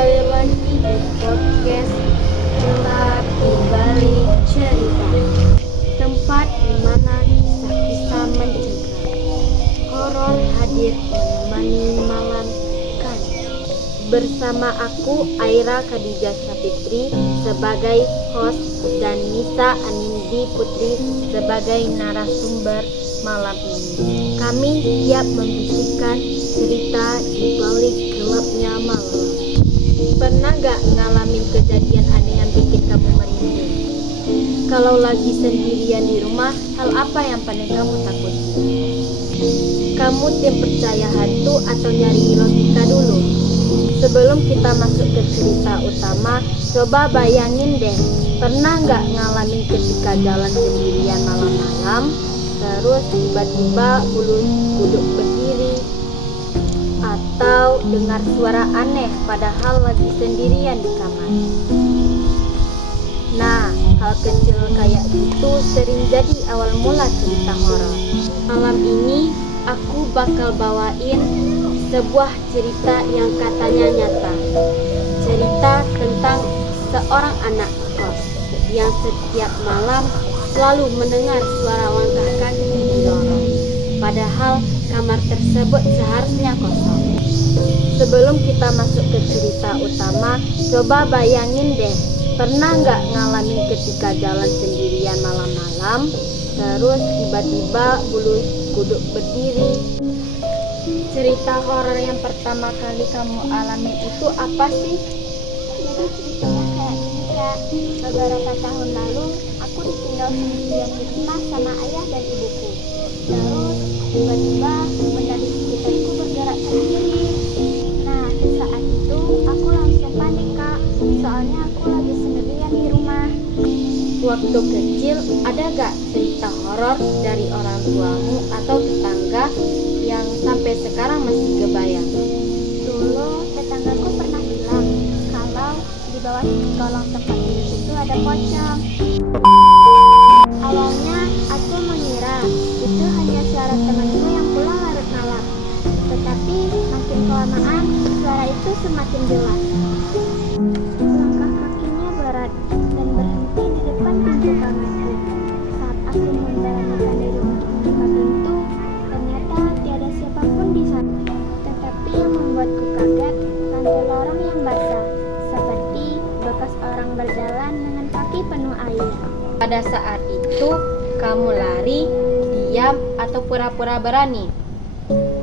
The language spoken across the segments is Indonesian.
kembali lagi di podcast Gelap di Balik Cerita, tempat di mana kisah-kisah mencengkram, horor hadir menemani malam kali. Bersama aku Aira Khadijah Syafitri sebagai host dan Nisa Anindi Putri sebagai narasumber malam ini. Kami siap membisikkan cerita di balik gelapnya malam. Pernah gak ngalamin kejadian aneh yang bikin kamu merinding? Kalau lagi sendirian di rumah, hal apa yang paling kamu takuti? Kamu tim percaya hantu atau nyari logika dulu? Sebelum kita masuk ke cerita utama, coba bayangin deh, pernah gak ngalamin ketika jalan sendirian malam-malam, terus tiba-tiba bulu kuduk berdiri, atau dengar suara aneh padahal lagi sendirian di kamar. Nah, hal kecil kayak gitu sering jadi awal mula cerita horor. Malam ini aku bakal bawain sebuah cerita yang katanya nyata. Cerita tentang seorang anak kos yang setiap malam selalu mendengar suara langkah kaki di lorong, padahal kamar tersebut seharusnya kosong. Sebelum kita masuk ke cerita utama, coba bayangin deh, pernah nggak ngalamin ketika jalan sendirian malam-malam, terus tiba-tiba bulu kuduk berdiri? Cerita horor yang pertama kali kamu alamin itu apa sih? Jadi ceritanya kayak gini Kak. Beberapa tahun lalu aku ditinggal sendirian di rumah sama ayah dan ibuku. Terus tiba-tiba benda di sekitarku bergerak sendiri. Nah, saat itu aku langsung panik Kak. Soalnya aku lagi sendirian di rumah. Waktu kecil ada gak cerita horor dari orang tuamu atau tetangga yang sampai sekarang masih kebayang? Dulu tetanggaku pernah bilang kalau di bawah kolong tempat tidur itu ada pocong. Awalnya aku mengira itu hanya suara temanku yang pulang larut malam. Tetapi makin kelamaan suara itu semakin jelas. Langkah kakinya berat dan berhenti di depan pintu kamarku. Saat aku memberanikan diri untuk membuka pintu, ternyata tiada siapapun di sana. Tetapi yang membuatku kaget, lantai lorong yang basah, seperti bekas orang berjalan dengan kaki penuh air. Pada saat itu, kamu lari, diam, atau pura-pura berani?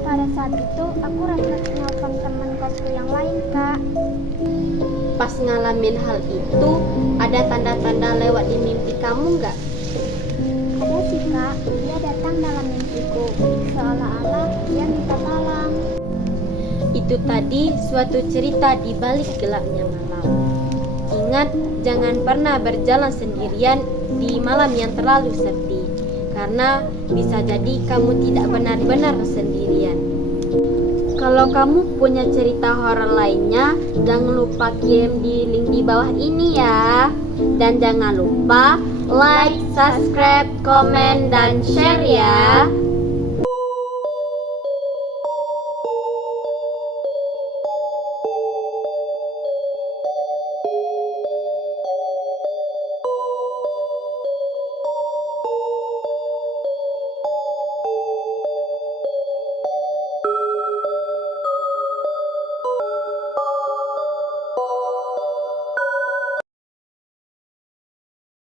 Pada saat itu, aku refleks nelfon teman kosku yang lain, Kak. Pas ngalamin hal itu, ada tanda-tanda lewat di mimpi kamu nggak? Ada sih, Kak. Dia datang dalam mimpiku, seolah-olah dia minta tolong. Itu tadi suatu cerita di balik gelapnya malam. Ingat, jangan pernah berjalan sendirian di malam yang terlalu sepi, karena bisa jadi kamu tidak benar-benar sendirian. Kalau kamu punya cerita horor lainnya, jangan lupa kirim di link di bawah ini ya. Dan jangan lupa like, subscribe, komen, dan share ya.